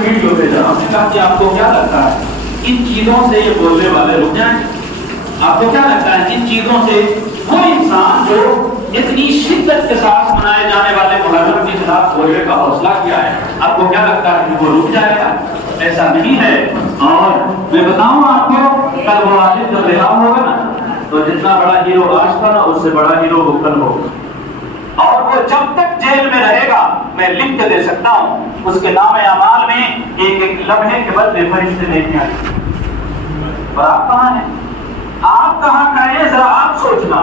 Video بھیجا، ہم نے کہا کہ آپ کو کیا لگتا ہے ان چیزوں سے یہ بولنے والے رک جائیں؟ آپ کو کیا لگتا ہے ان چیزوں سے وہ انسان جو اتنی شدت کے ساتھ منائے جانے والے محرم کے خلاف بولنے کا حوصلہ کیا ہے، آپ کو کیا لگتا ہے کہ وہ رک جائے گا؟ ایسا نہیں ہے۔ اور میں بتاؤں آپ کو، کل وہ عالم جب رہا ہوگا نا تو جتنا بڑا ہیرو آج تھا نا اس سے بڑا ہیرو وہ کل ہوگا، اور وہ جب تک جیل میں رہے گا میں لکھ کے دے سکتا ہوں اس کے نام اعمال میں ایک ایک لمحے کے بدلے فرشتے نہیں آئے۔ اور آپ کہاں ہیں؟ آپ کہاں کھڑے ہیں؟ ذرا آپ سوچنا،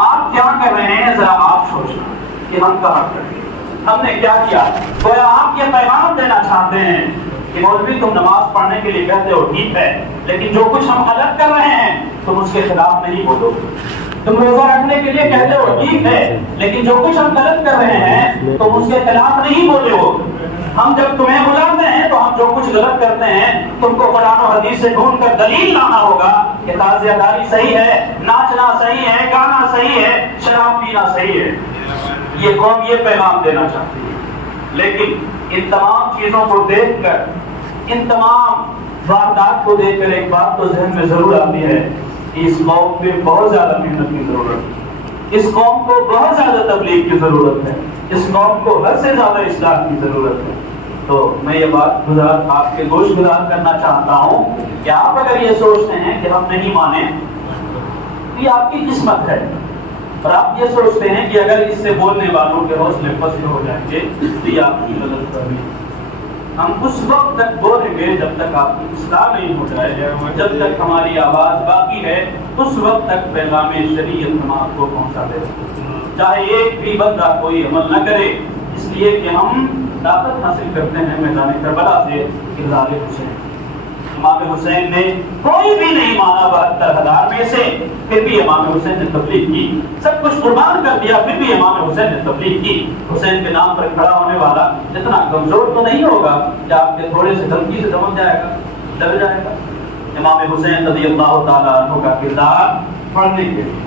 آپ کیا کر رہے ہیں؟ ذرا آپ سوچنا کہ ہم کہاں کھڑے ہیں، ہم نے کیا کیا؟ گویا آپ یہ پیغام دینا چاہتے ہیں کہ مولوی تم نماز پڑھنے کے لیے کہتے ہو ٹھیک ہے، لیکن جو کچھ ہم غلط کر رہے ہیں تم اس کے خلاف نہیں بولو۔ تم روزہ رکھنے کے لیے کہتے ہو ٹھیک ہے، لیکن جو کچھ ہم غلط کر رہے ہیں تم اس کے خلاف نہیں بولے ہو۔ ہم جب تمہیں بلاتے ہیں تو ہم جو کچھ غلط کرتے ہیں تم کو قرآن و حدیث سے ڈھونڈ کر دلیل لانا ہوگا کہ تعزیہ داری صحیح ہے، ناچنا صحیح ہے، گانا صحیح ہے، شراب پینا صحیح ہے۔ یہ قوم یہ پیغام دینا چاہتی ہے، لیکن ان تمام چیزوں کو دیکھ کر، ان تمام واردات کو دیکھ کر ایک بات تو ذہن میں ضرور آتی ہے کہ اس قوم پہ بہت زیادہ محنت کی ضرورت ہے، اس قوم کو بہت زیادہ تبلیغ کی ضرورت ہے، اس قوم کو حد سے زیادہ اصلاح کی ضرورت ہے۔ تو میں یہ بات گزار آپ کے گوش گزار کرنا چاہتا ہوں کہ آپ اگر یہ سوچتے ہیں کہ ہم نہیں مانیں تو یہ آپ کی قسمت ہے، اور آپ یہ سوچتے ہیں کہ اگر اس سے بولنے والوں کے حوصلے پست ہو جائیں گے تو یہ آپ کی غلط فہمی ہے۔ ہم اس وقت تک بولیں گے جب تک آپ کی اصلاح نہیں ہو جائے، جب تک ہماری آواز باقی ہے اس وقت تک پیغام شریعت ہم آپ کو پہنچا دے، چاہے ایک بھی بندہ کوئی عمل نہ کرے، اس لیے کہ ہم طاقت حاصل کرتے ہیں میدان کربلا سے کردار حسین۔ امام حسین نے کوئی بھی نہیں مانا 72,000 میں سے، پھر بھی امام حسین نے تبلیغ کی، سب کچھ قربان کر دیا، پھر بھی امام حسین نے تبلیغ کی۔ حسین کے نام پر کھڑا ہونے والا اتنا کمزور تو نہیں ہوگا کہ آپ کے تھوڑے سے دھمکی سے دمک جائے گا، ڈر جائے گا۔ امام حسین رضی اللہ تعالیٰ عنہ کا کردار پڑھنے کے لیے،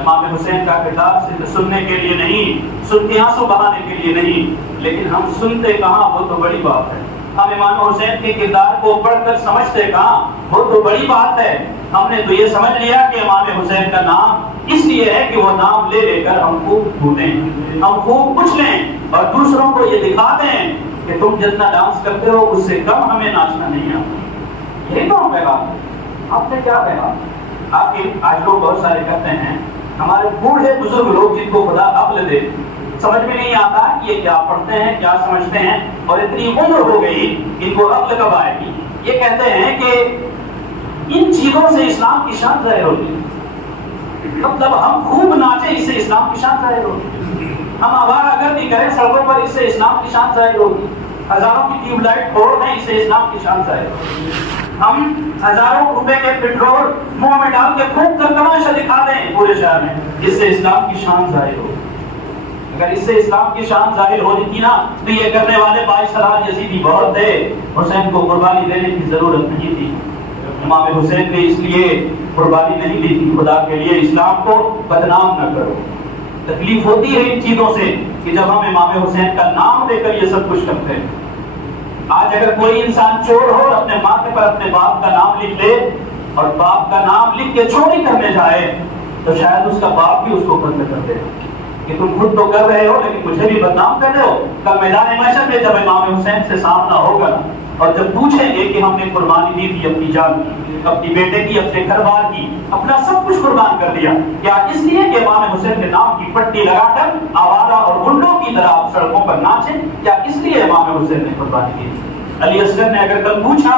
امام حسین کا کردار صرف سننے کے لیے نہیں، سن کے آنسو بہانے کے لیے نہیں، لیکن ہم سنتے کہاں وہ تو بڑی بات ہے، ہم امام حسین کے کردار کو پڑھ کر سمجھتے کہاں وہ تو بڑی بات ہے۔ ہم نے تو یہ سمجھ لیا کہ امام حسین کا نام اس لیے ہے کہ وہ نام لے لے کر ہم خوب ڈھونڈیں، ہم خوب اچھلیں اور دوسروں کو یہ دکھا دیں کہ تم جتنا ڈانس کرتے ہو اس سے کم ہمیں ناچنا نہیں آتا۔ یہی تو ہم پیغام، آپ نے کیا کہا؟ آخر آج لوگ بہت سارے کہتے ہیں، ہمارے بوڑھے بزرگ لوگ جن کو خدا عقل دے، سمجھ میں نہیں آتا کہ یہ کیا پڑھتے ہیں کیا سمجھتے ہیں، اور اتنی عمر ہو گئی ان کو عقل کب آئے گی؟ یہ کہتے ہیں کہ ان چیزوں سے اسلام کی شان ظاہر ہوتی ہے، مطلب ہم خوب ناچیں اس سے اسلام کی شان ظاہر ہوتی ہے، ہم آوارہ گردی کریں سڑکوں پر اس سے اسلام کی شان ظاہر ہوگی، ہزاروں کی ٹیوب لائٹ پھوڑ دیں اس سے اسلام کی شان ظاہر ہوگی، ہم ہزاروں روپے کے پیٹرول منہ میں ڈال کے خوب کر تماشا دکھا دیں پورے شہر میں، اس سے اسلام کی شان ظاہر ہوگی۔ اگر اس سے اسلام کی شان ظاہر ہو جاتی نا تو یہ کرنے والے 22,000 یزیدی بہت تھے، حسین کو قربانی دینے کی ضرورت نہیں تھی۔ امام حسین نے اس لیے قربانی نہیں دی تھی خدا کے لیے، اسلام کو بدنام نہ کرو۔ تکلیف ہوتی ہے ان چیزوں سے کہ جب ہم امام حسین کا نام لے کر یہ سب کچھ کرتے ہیں۔ آج اگر کوئی انسان چور ہو اور اپنے ماتھے پر اپنے باپ کا نام لکھ لے اور باپ کا نام لکھ کے چوری کرنے جائے تو شاید اس کا باپ بھی اس کو بند کر دے کہ تم خود تو کر رہے ہو لیکن مجھے بھی بدنام کر رہے ہو۔ کل میدان محشر میں جب امام حسین سے سامنا ہوگا اور جب پوچھیں گے کہ ہم نے قربانی دی تھی اپنی جان کی، اپنی بیٹے کی، اپنے گھر بار کی، اپنا سب کچھ قربان کر دیا، کیا اس لیے کہ امام حسین کے نام کی پٹی لگا کر آوارہ اور گنڈوں کی طرح آپ سڑکوں پر ناچیں؟ کیا اس لیے امام حسین نے قربانی کی؟ علی اصغر نے اگر کل پوچھا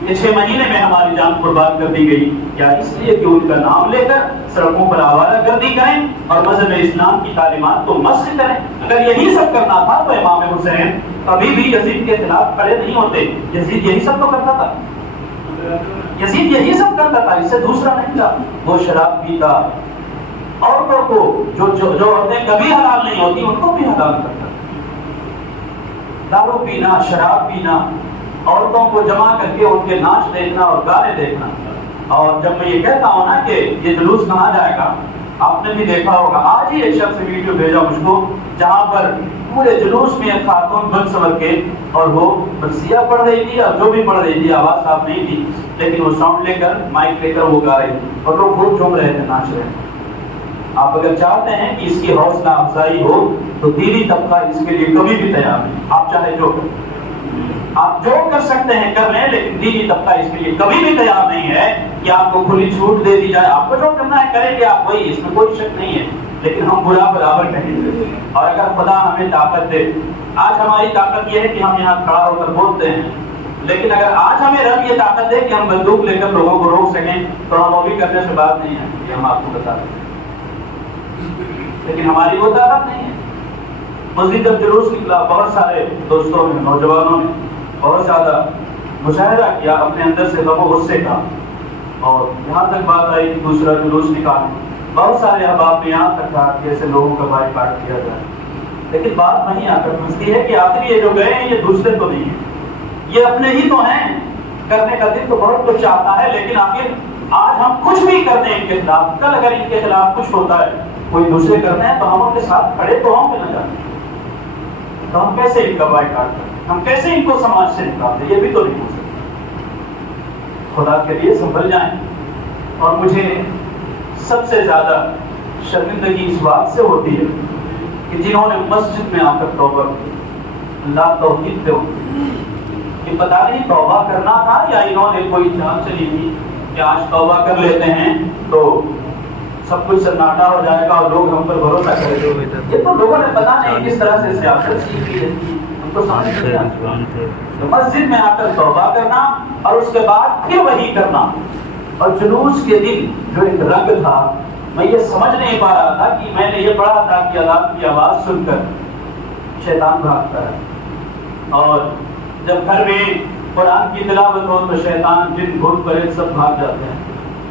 کہ 6 مہینے میں ہماری جان قربان کر دی گئی، کیا اس لیے کہ ان کا نام لے کر سڑکوں پر آوارہ گردی کریں اور مذہب اسلام کی تعلیمات کو مسخ کریں؟ اگر یہی سب کرنا تھا تو امام حسین کبھی بھی یزید کے خلاف کھڑے نہیں ہوتے۔ یزید یہی سب تو کرتا تھا، یزید یہی سب کرتا تھا، اس سے دوسرا نہیں تھا۔ وہ شراب پیتا، عورتوں کو جو عورتیں کبھی حلال نہیں ہوتی ان کو بھی حلال کرتا، دارو پینا، شراب پینا، عورتوں کو جمع کر کے ان کے ناچ دیکھنا اور گانے دیکھنا۔ اور جب میں یہ کہتا ہوں نا کہ یہ جلوس کہاں جائے گا آپ نے بھی دیکھا ہوگا، آج ہی ایک شخص ویڈیو بھیجا مجھ کو جہاں پر پورے جلوس میں ایک خاتون بن سور کے اور وہ مرثیہ پڑھ رہی تھی اور جو بھی پڑھ رہی تھی، آواز صاف نہیں تھی، لیکن وہ ساؤنڈ لے کر مائک لے کر وہ گا رہی تھی اور لوگ خوب جھوم رہے تھے، ناچ رہے تھے۔ آپ اگر چاہتے ہیں کہ اس کی حوصلہ افزائی ہو تو دینی طبقہ اس کے لیے کبھی بھی تیار نہیں۔ آپ چاہے جو کریں، آپ جو کر سکتے ہیں کر لیں، لیکن دینی طبقہ اس کے لیے کبھی بھی تیار نہیں ہے کہ آپ کو کھلی چھوٹ دے دی جائے۔ آپ کو جو کرنا ہے کریں گے آپ، وہی، اس میں کوئی شک نہیں ہے، لیکن ہم برا برابر کہیں گے۔ اور اگر خدا ہمیں طاقت دے، آج ہماری طاقت یہ ہے کہ ہم یہاں کھڑا ہو کر بولتے ہیں، لیکن اگر آج ہمیں رب یہ طاقت دے کہ ہم بندوق لے کر لوگوں کو روک سکیں تو ہم وہ بھی کرنے سے بات نہیں ہے، یہ ہم آپ کو بتا دیں، لیکن ہماری وہ طاقت نہیں ہے۔ مسجد جب جلوس نکلا، بہت سارے دوستوں نے، نوجوانوں نے بہت زیادہ مظاہرہ کیا اپنے اندر سے غم و غصے کا، اور یہاں تک بات آئی کہ دوسرا جلوس نکالیں۔ بہت سارے احباب نے یہاں تک کہا کہ ایسے لوگوں کا بائیکاٹ کیا جائے، لیکن بات وہیں آ کر پھنستی ہے کہ آخر یہ جو گئے ہیں یہ دوسرے تو نہیں ہیں، یہ اپنے ہی تو ہیں۔ کرنے کا دل تو بہت کچھ چاہتا ہے، لیکن آخر آج ہم کچھ بھی کر دیں ان کے خلاف، کل اگر ان کے خلاف کچھ ہوتا ہے، کوئی دوسرے کرتے ہیں تو ہم ان کے ساتھ کھڑے تو ہوں کہ نہ جاتے، تو ہم کیسے ان کا بائیکاٹ کرتے، ہم کیسے ان کو سماج سے نکالتے، یہ بھی تو نہیں ہو سکتا۔ خدا کے لیے سنبھل جائیں۔ اور مجھے سب سے زیادہ شرمندگی اس بات سے ہوتی ہے کہ جنہوں نے مسجد میں آ کر توبہ کی، اللہ توفیق دے کہ پتہ نہیں توبہ کرنا تھا یا انہوں نے کوئی چال چلی تھی کہ آج توبہ کر لیتے ہیں تو سب کچھ سناٹا ہو جائے گا اور لوگ ہم پر بھروسہ کریں گے۔ یہ تو لوگوں نے پتہ نہیں کس طرح سے سیاست سیکھی ہے، ہم کو سمجھ نہیں آتا۔ تو مسجد میں آ کر توبہ کرنا اور اس کے بعد پھر وہی کرنا، اور جلوس کے دن جو ایک رنگ تھا، میں یہ سمجھ نہیں پا رہا تھا کہ میں نے یہ پڑھا تھا کہ اللہ کی آواز سن کر شیطان بھاگتا ہے، اور جب گھر میں قرآن کی تلاوت ہو تو شیطان، جن، بھوت پریت سب بھاگ جاتے ہیں۔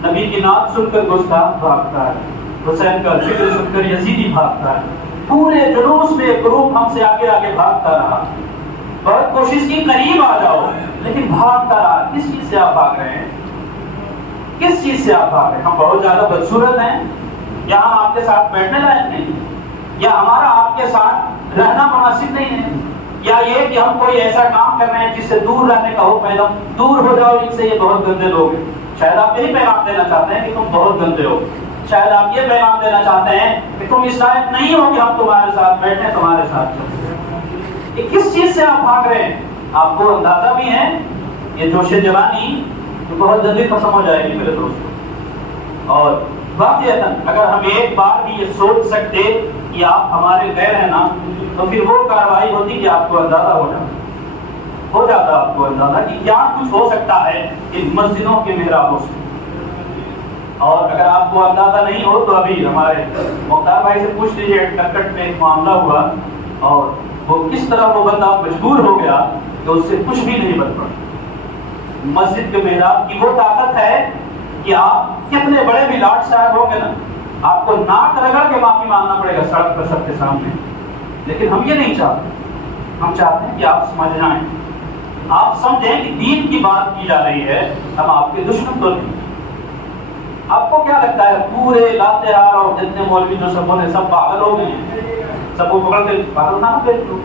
نبی کی نعت سن کر گستاخ بھاگتا ہے، حسین کا ذکر سن کر یزیدی بھاگتا ہے۔ پورے جلوس میں ایک گروپ ہم سے آگے آگے بھاگتا رہا، بہت کوشش کی قریب آ جاؤ، لیکن بھاگتا رہا۔ کس چیز سے آپ بھاگ رہے ہیں؟ کس چیز سے آپ بھاگ رہے ہیں؟ ہم بہت زیادہ بدصورت ہیں، یا ہم آپ کے ساتھ بیٹھنے لائق نہیں، یا ہمارا آپ کے ساتھ رہنا مناسب نہیں ہے، یا یہ کہ ہم کوئی ایسا کام کر رہے ہیں جس سے دور رہنے کا ہو، پیدا دور ہو جاؤ ان سے، یہ بہت گندے لوگ ہیں۔ شاید آپ یہی پیغام دینا چاہتے ہیں کہ تم بہت گندے ہو، شاید آپ یہ پیغام دینا چاہتے ہیں کہ تم اس لائق نہیں ہو کہ ہم تمہارے ساتھ بیٹھیں، تمہارے ساتھ چلیں۔ یہ کس چیز سے آپ بھاگ رہے ہیں؟ آپ کو اندازہ بھی ہے یہ جوش جوانی تو بہت جلدی ختم ہو جائے گی میرے دوستوں۔ اور واقعتاً اگر ہم ایک بار بھی یہ سوچ سکتے کہ آپ ہمارے غیر ہیں نا، تو پھر وہ کارروائی ہوتی کہ آپ کو اندازہ ہو جاتا آپ کو اندازہ کہ کیا کچھ ہو سکتا ہے ان مسجدوں کے محرابوں سے۔ اور اگر آپ کو اندازہ نہیں ہو تو ابھی ہمارے مختار بھائی سے پوچھ لیجیے، کرکٹ میں ایک معاملہ ہوا اور وہ کس طرح وہ بندہ مجبور ہو گیا کہ اس سے کچھ بھی نہیں بن پڑا۔ مسجد کے محراب کی وہ طاقت ہے کہ آپ کتنے بڑے بھی لاٹ صاحب ہو گے نا، آپ کو ناک رگڑ کے معافی مانگنا پڑے گا سڑک پر سب کے سامنے، لیکن ہم یہ نہیں چاہتے۔ ہم چاہتے ہیں کہ آپ سمجھ جائیں، آپ سمجھیں کہ دین کی بات کی جا رہی ہے، ہم آپ کے دشمن تو نہیں۔ آپ کو کیا لگتا ہے پورے لاتے اور جتنے مولوی جو سب نے سب پاگل ہو گئے ہیں، سب کو پکڑ کے پاگل نہ بھیج دو،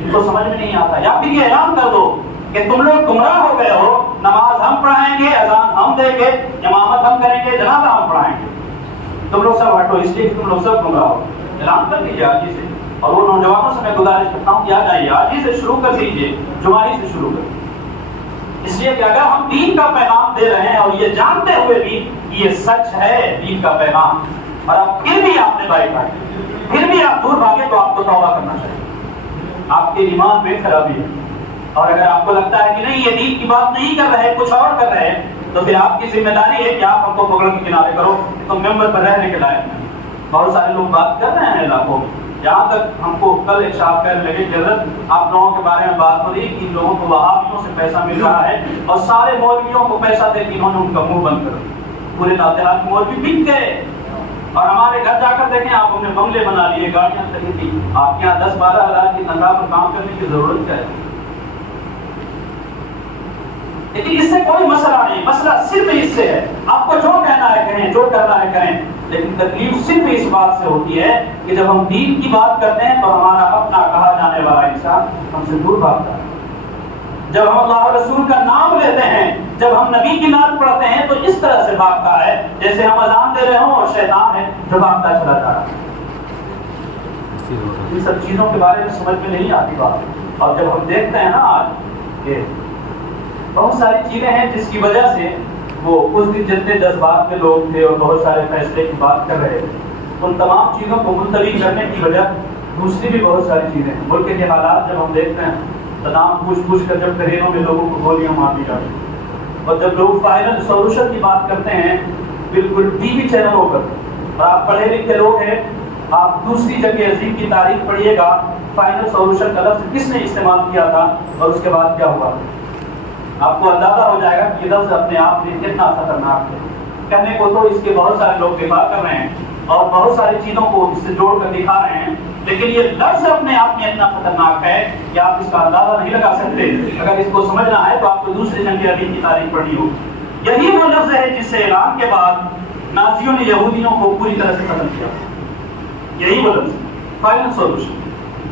ان کو سمجھ میں نہیں آتا؟ یا پھر یہ اعلان کر دو کہ تم لوگ گمراہ ہو گئے ہو، نماز ہم پڑھائیں گے، اذان ہم دیں گے، امامت ہم کریں گے، جنازہ ہم پڑھائیں گے، تم لوگ سب ہٹو اس لیے کہ تم لوگ سب گمراہ ہو۔ اعلان کر دیجیے آج ہی سے، اور وہ نوجوانوں سے میں گزارش کرتا ہوں کہ آ جائیے، آج ہی سے شروع کر دیجیے، جمعہ ہی سے شروع کر، اس لیے کہ اگر ہم دین کا پیغام دے رہے ہیں اور یہ جانتے ہوئے بھی یہ سچ ہے دین کا پیغام، اور اب پھر بھی آپ نے بائیکاٹ، پھر بھی آپ دور بھاگے، تو آپ کو توبہ کرنا چاہیے، آپ کے ایمان میں خرابی ہے۔ اور اگر آپ کو لگتا ہے کہ نہیں یہ دین کی بات نہیں کر رہے، کچھ اور کر رہے ہیں، تو پھر آپ کی ذمہ داری ہے کہ آپ ہم کو پکڑ کے کنارے کرو، تو ممبر پر رہنے کے لائق نہیں۔ بہت سارے لوگ بات کر رہے ہیں علاقوں میں، یہاں تک ہم کو کل ایک صاحب کہنے لگے کہ حضرت آپ لوگوں کے بارے میں بات ہو رہی کہ ان لوگوں کو وہابیوں سے پیسہ مل رہا ہے، اور سارے مولویوں کو پیسہ دے کے انہوں نے ان کا منہ بند کر دیا، پورے لاتے کے مولوی بک گئے۔ اور ہمارے گھر جا کر دیکھیں، آپ ہم نے بنگلے بنا لیے، گاڑیاں خریدی، آپ کے یہاں 10-12 ہزار کی تنخواہ پر کام کرنے کی ضرورت کیا ہے؟ لیکن اس سے کوئی مسئلہ نہیں، مسئلہ صرف اس سے ہے، آپ کو جو کہنا ہے کہیں، جو کرنا ہے کریں، لیکن تکلیف صرف اس بات سے ہوتی ہے کہ جب ہم دین کی بات کرتے ہیں تو ہمارا اپنا کہا جانے والا انسان ہم سے دور بھاگتا ہے. جب ہم اللہ رسول کا نام لیتے ہیں، جب ہم نبی کی نعت پڑھتے ہیں تو اس طرح سے بھاگتا ہے جیسے ہم اذان دے رہے ہوں اور شیطان ہے جو بھاگتا چلا جا رہا ہے. ان سب چیزوں کے بارے میں سمجھ میں نہیں آتی بات. اور جب ہم دیکھتے ہیں نا آج کہ بہت ساری چیزیں ہیں جس کی وجہ سے وہ اس دن جتنے جذبات میں لوگ تھے اور بہت سارے فیصلے کی بات کر رہے تھے، ان تمام چیزوں کو ملتوی کرنے کی وجہ دوسری بھی بہت ساری چیزیں ہیں. ملک کے حالات جب ہم دیکھتے ہیں، تنام پوچھ کر جب ٹرینوں میں لوگوں کو گولیاں مار دی جاتی ہیں، اور جب لوگ فائنل سولوشن کی بات کرتے ہیں بالکل ٹی وی چینلوں پر، اور آپ پڑھے لکھے لوگ ہیں، آپ دوسری جنگ عظیم کی تاریخ پڑھیے گا، فائنل سولوشن کا لفظ کس نے استعمال کیا تھا اور اس کے بعد کیا ہوا، آپ کو اندازہ ہو جائے گا کہ یہ لفظ اپنے آپ میں کتنا خطرناک ہے. کہنے کو تو اس کے بہت سارے لوگ دفاع کر رہے ہیں اور بہت ساری چیزوں کو اس سے جوڑ کر دکھا رہے ہیں، لیکن یہ لفظ اپنے آپ میں اتنا خطرناک ہے کہ آپ اس کا اندازہ نہیں لگا سکتے. اگر اس کو سمجھنا ہے تو آپ کو دوسری جنگ عظیم کی تاریخ پڑھنی ہوگی. یہی وہ لفظ ہے جس سے اعلان کے بعد نازیوں نے یہودیوں کو پوری طرح سے ختم کیا. یہی وہ لفظ فائنل سولوشن.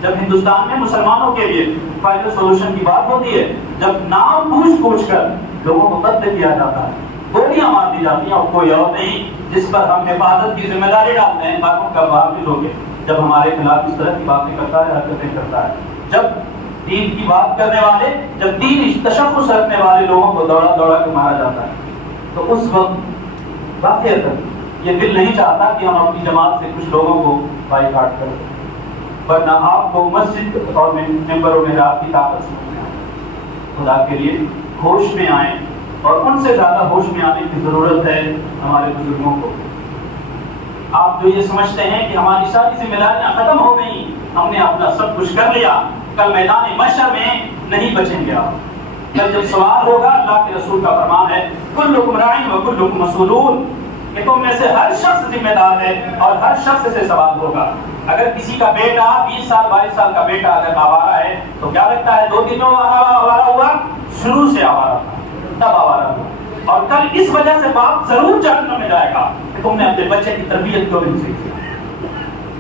جب ہندوستان میں مسلمانوں کے لیے فائنل سولوشن کی بات ہوتی ہے، جب نام پوچھ کر لوگوں کو قتل کیا جاتا ہے، گولیاں مار دی جاتی ہیں، اور کوئی اور نہیں جس پر ہم حفاظت کی ذمہ داری ڈالتے ہیں قانون کا محافظ ہو کے، جب ہمارے خلاف اس طرح کی باتیں کرتا ہے، حرکتیں کرتا ہے، جب دین کی بات کرنے والے، جب دین تشخص رکھنے والے لوگوں کو دوڑا کے مارا جاتا ہے، تو اس وقت واقعی یہ دل نہیں چاہتا کہ ہم اپنی جماعت سے کچھ لوگوں کو بائیکاٹ کریں، ورنہ آپ کو مسجد اور ممبر و محراب کی طاقت سمجھنا ہے. خدا کے لیے ہوش میں آئیں، اور ان سے زیادہ ہوش میں آنے کی ضرورت ہے ہمارے بزرگوں کو. آپ جو یہ سمجھتے ہیں کہ ہماری ساری ذمہ داریاں ختم ہو گئیں، ہم نے اپنا سب کچھ کر لیا، کل میدان محشر میں نہیں بچیں گے آپ. کل جب سوال ہوگا، اللہ کے رسول کا فرمان ہے کلکم راعٍ وکلکم مسئول، کہ تم میں سے ہر شخص ذمہ دار ہے اور ہر شخص سے سوال ہوگا. اگر کسی کا بیٹا 20 سال 22 سال کا بیٹا اگر آوارہ ہے تو کیا لگتا ہے 2 دن میں آوارہ ہوا؟ شروع سے آوارہ تھا، تب آوارہ ہوا. اور کل اس وجہ سے باپ ضرور جہنم میں جائے گا کہ تم نے اپنے بچے کی تربیت کیوں نہیں سیکھی.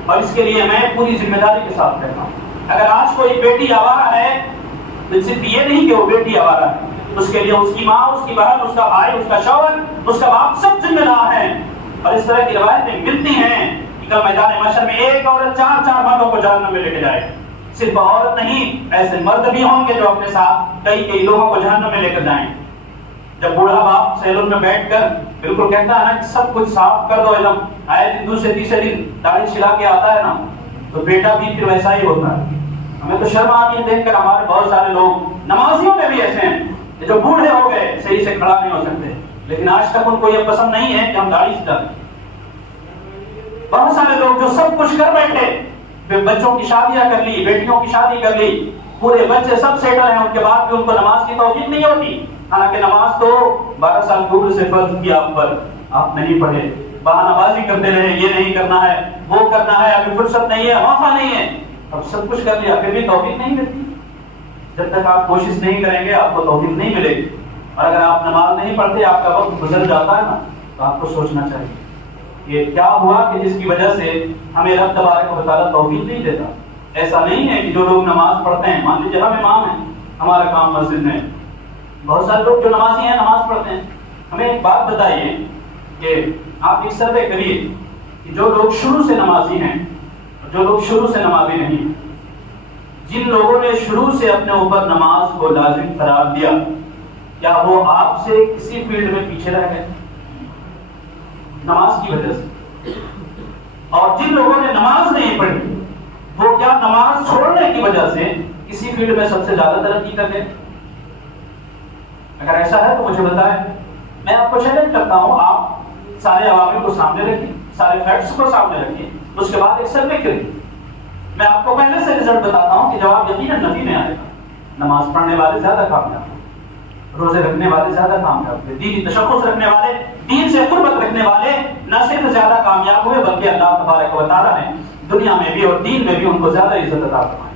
اور اس کے لیے میں پوری ذمہ داری کے ساتھ کہتا ہوں، اگر آج کوئی بیٹی آوارہ ہے تو صرف یہ نہیں کہ وہ بیٹی آوارہ ہے، اس کے لیے اس کی ماں، اس کی بہن، اس کا بھائی، اس کا شوہر، اس کا باپ سب ذمہ دار ہیں. اور اس طرح کی روایتیں ملتی ہیں کہ کل میدان محشر میں ایک عورت 4 مردوں کو جہنم میں لے کے جائے. صرف عورت نہیں، ایسے مرد بھی ہوں گے جو اپنے ساتھ کئی لوگوں کو جہنم میں لے کر جائیں. جب بوڑھا باپ سیلون میں بیٹھ کر بالکل کہتا ہے نا کہ سب کچھ صاف کر دو، ایک دم آئے دن دوسرے تیسرے دن داڑھی چھلا کے آتا ہے نا، تو بیٹا بھی پھر ویسا ہی ہوتا ہے. ہمیں تو شرم آتی ہے دیکھ کر، ہمارے بہت سارے لوگ نمازیوں میں بھی ایسے ہیں جو بوڑھے ہو گئے، صحیح سے کھڑا نہیں ہو سکتے، لیکن آج تک ان کو یہ پسند نہیں ہے کہ ہم داڑھی سٹائیں. بہت سارے لوگ جو سب کچھ کر بیٹھے، بچوں کی شادیاں کر لی، بیٹیوں کی شادی کر لی، پورے بچے سب سیٹل ہیں، ان کے بعد بھی ان کو نماز کی توفیق نہیں ہوتی. حالانکہ نماز تو 12 سال کی عمر سے فرض کیا آپ پر، آپ نہیں پڑھے، بہانہ بازی کرتے رہے، یہ نہیں کرنا ہے، وہ کرنا ہے، ابھی فرصت نہیں ہے، موقع نہیں ہے. اب سب کچھ کر لیا پھر بھی توفیق نہیں ملتی. جب تک آپ کوشش نہیں کریں گے آپ کو توفیق نہیں ملے گی. اور اگر آپ نماز نہیں پڑھتے، آپ کا وقت گزر جاتا ہے نا، تو آپ کو سوچنا چاہیے یہ کیا ہوا کہ جس کی وجہ سے ہمیں رب تبارک و تعالیٰ توفیق نہیں دیتا. ایسا نہیں ہے کہ جو لوگ نماز پڑھتے ہیں، مان لیجیے ہم امام ہیں، ہمارا کام مسجد میں، بہت سارے لوگ جو نمازی ہیں نماز پڑھتے ہیں. ہمیں ایک بات بتائیے کہ آپ ایک سروے کریے کہ جو لوگ شروع سے نمازی ہیں، جو لوگ شروع سے نمازی نہیں، جن لوگوں نے شروع سے اپنے اوپر نماز کو لازم قرار دیا، کیا وہ آپ سے کسی فیلڈ میں پیچھے رہ گئے نماز کی وجہ سے؟ اور جن لوگوں نے نماز نہیں پڑھی، وہ کیا نماز چھوڑنے کی وجہ سے کسی فیلڈ میں سب سے زیادہ ترقی کر گئے؟ اگر ایسا ہے تو مجھے بتائیں. میں آپ کو چیلنج کرتا ہوں، آپ سارے عوامل کو سامنے رکھیں، سارے فیکٹس کو سامنے رکھیں، اس کے بعد ایک سروے کریں. میں آپ کو پہلے سے رزلٹ بتاتا ہوں کہ جواب یقیناً نفی میں آئے گا. نماز پڑھنے والے زیادہ کامیاب، روزے رکھنے والے زیادہ کامیاب، دینی تشخص رکھنے والے، دین سے قربت رکھنے والے نہ صرف زیادہ کامیاب ہوئے بلکہ اللہ تبارک و تعالیٰ نے دنیا میں بھی اور دین میں بھی ان کو زیادہ عزت عطا فرمائی.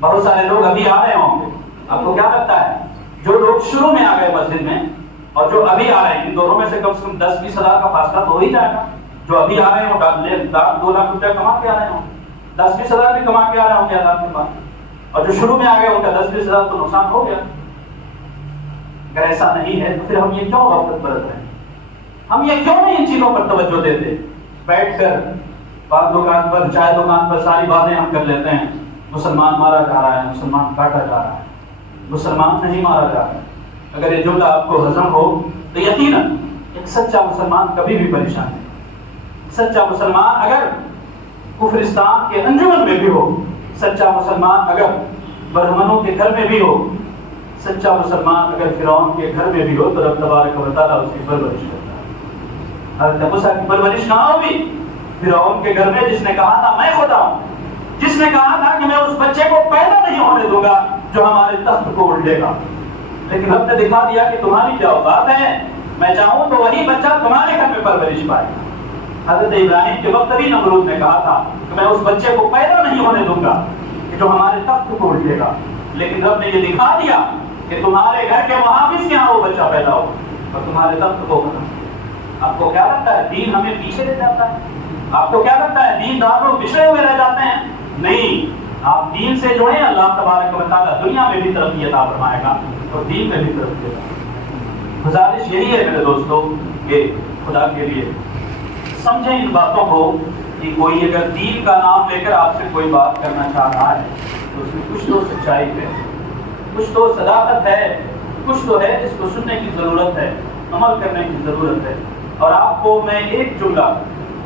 بہت سارے لوگ ابھی آ رہے ہوں گے، آپ کو کیا لگتا ہے جو لوگ شروع میں آ گئے مسجد میں اور جو ابھی آ رہے ہیں، ان دونوں میں سے کم 10-20 ہزار کا فاصلہ تو ہو ہی جائے گا. جو ابھی آ رہے ہیں وہ 2 لاکھ روپیہ کما کے آ رہے ہوں، 10-20 ہزار بھی کما کے آ رہے ہوں گے اللہ کے بعد، اور جو شروع میں آ گئے ان کا 10-20 ہزار تو نقصان ہو گیا۔ اگر ایسا نہیں ہے تو پھر ہم یہ کیوں غفلت برت رہے ہیں؟ ہم یہ کیوں نہیں ان چیزوں پر توجہ دیتے؟ بیٹھ کر پان دکان پر، چائے دکان پر ساری باتیں ہم کر لیتے ہیں، مسلمان مارا جا رہا ہے، مسلمان کاٹا جا رہا ہے، مسلمان نہیں مارا جا رہا ہے۔ اگر یہ جملہ آپ کو ہضم ہو تو یقیناً ایک سچا مسلمان کبھی بھی پریشان نہیں۔ سچا مسلمان اگر کفرستان کے انجمن میں بھی ہو، سچا مسلمان اگر برہمنوں کے گھر میں بھی ہو، سچا مسلمان اگر فرعون کے گھر میں بھی ہو تو رب تبارک و تعالیٰ اس کی پرورش کرتا ہے۔ حضرت موسیٰ کی پرورش کہاں ہوگی؟ فرعون کے گھر میں، جس نے کہا تھا میں خدا ہوں، جس نے کہا تھا کہ میں اس بچے کو پیدا نہیں ہونے دوں گا جو ہمارے تخت کو الٹے گا، لیکن رب نے دکھا دیا کہ تمہاری کیا اوقات ہے، میں چاہوں تو وہی بچہ تمہارے گھر میں پرورش پائے۔ حضرت ابراہیم کے وقت بھی نمرود نے کہا تھا کہ میں اس بچے کو پیدا نہیں ہونے دوں گا کہ جو ہمارے تخت کو الٹے گا، لیکن رب نے یہ دکھا دیا کہ تمہارے گھر کے محافظ کے ہاں وہ بچہ پیدا ہو اور تمہارے تخت کو بنا۔ آپ کو کیا لگتا ہے دین ہمیں پیچھے لے جاتا ہے؟ آپ کو کیا لگتا ہے دین دار لوگ پچھڑے ہوئے رہ جاتے ہیں؟ نہیں، آپ دین سے جڑیں، اللہ تبارک و تعالیٰ دنیا میں بھی ترقی عطا فرمائے گا اور دین میں بھی ترقی عطا فرمائے گا۔ گزارش یہی ہے میرے دوستوں کہ خدا کے لیے سمجھیں ان باتوں کو کہ کوئی اگر دین کا نام لے کر آپ سے کوئی بات کرنا چاہ رہا ہے تو اس میں کچھ تو سچائی ہے، کچھ تو صداقت ہے، کچھ تو ہے جس کو سننے کی ضرورت ہے، عمل کرنے کی ضرورت ہے۔ اور آپ کو میں ایک جملہ،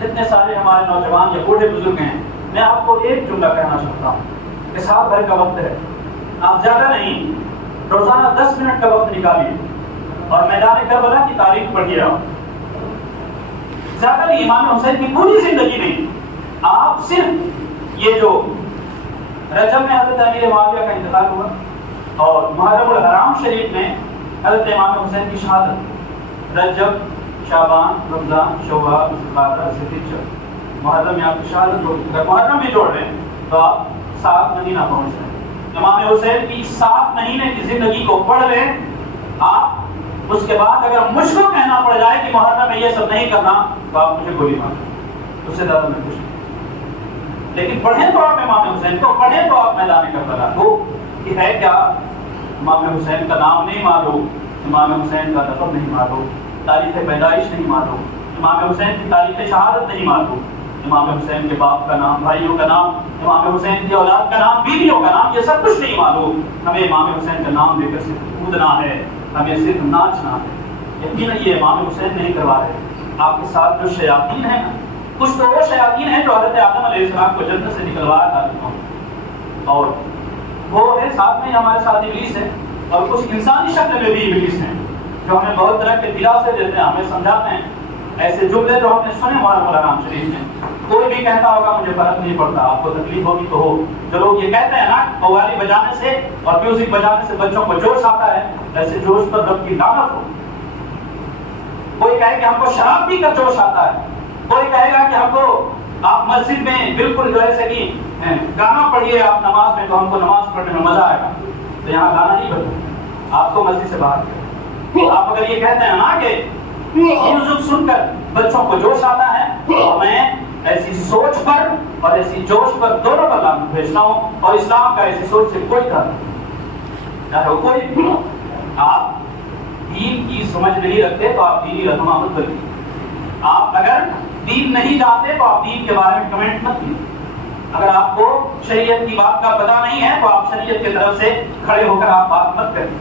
جتنے سارے ہمارے نوجوان یا بوڑھے بزرگ ہیں، میں آپ کو ایک جملہ کہنا چاہتا ہوں کہ سال بھر کا وقت ہے، آپ زیادہ نہیں، روزانہ 10 منٹ کا وقت نکالیے اور میدان کربلا کی تاریخ پڑھیے۔ آپ زیادہ نہیں، امام حسین کی پوری زندگی نہیں، آپ صرف یہ جو رجب میں حضرت امیر معاویہ کا انتقال ہوا اور محرم الحرام شریف میں حضرت امام حسین کی شہادت، رجب، شعبان، رمضان، شوال، ذوالقعدہ، ذوالحجہ، محرم میں آپ کی شہادت ہوگی۔ اگر محرم بھی جوڑ لیں تو آپ 7 مہینہ پہنچ رہے ہیں۔ امام حسین کی 7 مہینے کی زندگی کو پڑھ لیں آپ، اس کے بعد اگر مجھ کو کہنا پڑ جائے کہ محرم میں یہ سب نہیں کرنا تو آپ مجھے گولی مار دیں، اس سے زیادہ میں کچھ نہیں۔ لیکن پڑھیں تو آپ امام حسین کو، پڑھیں تو آپ میدان کربلا کو کہ ہے کیا امام حسین کا نام نہیں معلوم، امام حسین کا لقب نہیں معلوم، تاریخ پیدائش نہیں معلوم، امام حسین کی تاریخ شہادت نہیں معلوم، امام حسین کے باپ کا نام، بھائیوں کا نام، امام حسین کی اولاد کا نام، بیویوں کا نام، یہ سب کچھ نہیں معلوم۔ ہمیں امام حسین کا نام لے کر صرف کودنا ہے، ہمیں صرف ناچنا ہے۔ یقیناً یہ امام حسین نہیں کروا رہے۔ آپ کے ساتھ جو شیاطین ہیں، کچھ تو وہ شیاطین ہیں جو حضرت آدم علیہ السلام کو جنت سے نکلوایا تھا، اور وہ ہے ساتھ میں ہمارے ساتھ ابلیس ہے، اور کچھ انسانی شکل میں بھی ابلیس ہیں جو ہمیں بہت طرح کے دلاسے دیتے ہیں، ہمیں سمجھاتے ہیں ایسے جملے جو ہم نے سنے محرم الحرام شریف میں۔ کوئی بھی کہتا ہوگا مجھے فرق نہیں پڑتا، آپ کو تکلیف ہوگی تو ہو۔ جو لوگ یہ کہتے ہیں نا قوالی بجانے سے اور میوزک بجانے سے بچوں کو جوش آتا ہے، ایسے جوش پر رب کی لعنت ہو۔ کوئی کہے کہ ہم کو شراب پی کر جوش آتا ہے، کوئی کہے گا کہ ہم کو آپ مسجد میں بالکل جو ایسے کہ گانا پڑھیے آپ نماز میں تو ہم کو نماز پڑھنے میں مزہ آئے گا، تو یہاں گانا نہیں بجتا، آپ کو مسجد سے باہر کریں۔ آپ اگر یہ کہتے ہیں نا کہ میوزک سن کر بچوں کو جوش آتا ہے، تو میں ایسی سوچ پر اور ایسی جوش پر دونوں پر لعنت بھیجتا ہوں، اور اسلام کا ایسی سوچ سے کوئی طرح نہیں۔ کوئی بھی آپ دین کی سمجھ نہیں رکھتے تو آپ دینی رہنما مت بنیے۔ آپ اگر دین نہیں جانتے تو آپ دین کے بارے میں کمنٹ مت کیجیے۔ اگر آپ کو شریعت کی بات کا پتہ نہیں ہے تو آپ شریعت کی طرف سے کھڑے ہو کر آپ بات مت کریں۔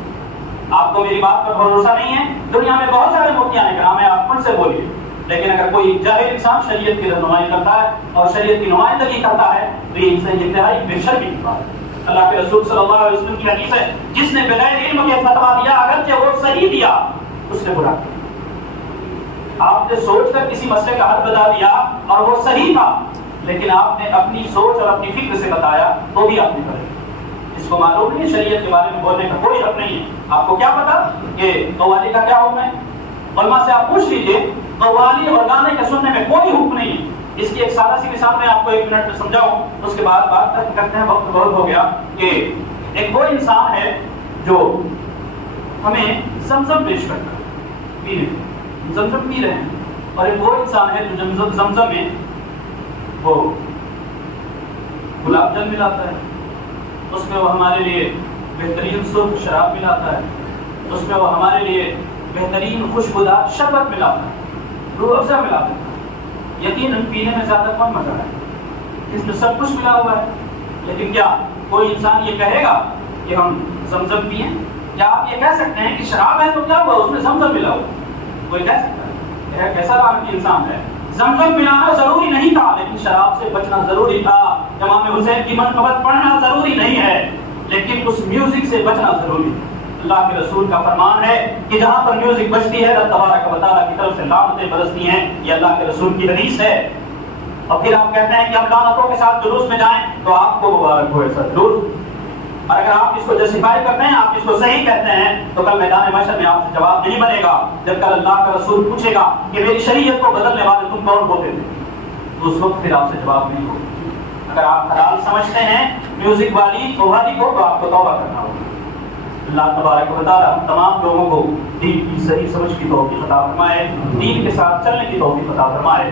آپ کو میری بات پر بھروسہ نہیں ہے، دنیا میں بہت سارے مفتیان کرام ہیں، آپ ان سے بولیے، لیکن اگر کوئی جاہل انسان شریعت کی رہنمائی کرتا ہے اور شریعت کی نمائندگی کرتا ہے تو یہ انسان انتہائی بے شرمی کی بات ہے۔ اللہ کے رسول صلی اللہ علیہ وسلم کی حدیث ہے، جس نے بغیر علم کے فتویٰ دیا اگرچہ وہ صحیح دیا، اس نے برا کیا۔ آپ نے سوچ کر کسی مسئلے کا حل بتا دیا اور وہ صحیح تھا، لیکن آپ نے اپنی سوچ اور اپنی فکر سے بتایا تو بھی آپ نے غلط۔ اس کو معلوم نہیں شریعت کے بارے میں بولنے کا کوئی حق نہیں ہے۔ آپ کو کیا پتا کہ قوالی کا کیا حکم ہے؟ علماء سے آپ پوچھ لیجئے، قوالی اور گانے کے سننے میں کوئی حکم نہیں ہے۔ اس کی ایک سادہ سی مثال میں آپ کو 1 منٹ میں سمجھاؤں، اس کے بعد بات کرتے ہیں، وقت بہت ہو گیا۔ کہ ایک وہ انسان ہے جو ہمیں زمزم پیش کرتا ہے، زمزم پی رہے ہیں، اور ایک وہ انسان ہے جو زمزم میں وہ گلاب جل ملاتا ہے، اس میں وہ ہمارے لیے بہترین سرخ شراب ملاتا ہے، اس میں وہ ہمارے لیے بہترین خوشبودار شربت ملاتا ہے، روح افزا ملاتا ہے۔ یقیناً پینے میں زیادہ کون مزہ ہے؟ اس میں سب کچھ ملا ہوا ہے۔ لیکن کیا کوئی انسان یہ کہے گا کہ ہم زمزم پئیں؟ کیا آپ یہ کہہ سکتے ہیں کہ شراب ہے تو کیا ہوا اس میں زمزم ملا ہوا؟ کوئی کہہ سکتا ہے؟ یہ کیسا لعنتی انسان ہے؟ زمزم پلانا ضروری نہیں تھا، لیکن شراب سے بچنا ضروری تھا۔ امام حسین کی منقبت پڑھنا ضروری نہیں ہے، لیکن اس میوزک سے بچنا ضروری ہے۔ اللہ کے رسول کا فرمان ہے کہ جہاں پر میوزک بجتی ہے اللہ تبارک و تعالیٰ کی طرف سے لعنتیں برستی ہیں، یہ اللہ کے رسول کی حدیث ہے۔ اور پھر آپ کہتے ہیں کہ ہم لعنتوں کے ساتھ جلوس میں جائیں، تو آپ کو مبارک ہو ایسا جلوس۔ اور اگر آپ اس کو جسٹیفائی کرتے ہیں، آپ اس کو صحیح کہتے ہیں، تو کل میدان محشر میں آپ سے جواب نہیں بنے گا۔ جب کل اللہ کا رسول پوچھے گا کہ میری شریعت کو بدلنے والے تم کون ہوتے تھے، تو اس وقت پھر آپ سے جواب نہیں ہوگا۔ اگر آپ حلال سمجھتے ہیں میوزک والی وادی کو، تو آپ کو توبہ کرنا ہوگا۔ اللہ تبارک و تعالیٰ ہم تمام لوگوں کو دین کی صحیح سمجھ کی توفیق عطا فرمائے، دین کے ساتھ چلنے کی توفیق عطا فرمائے۔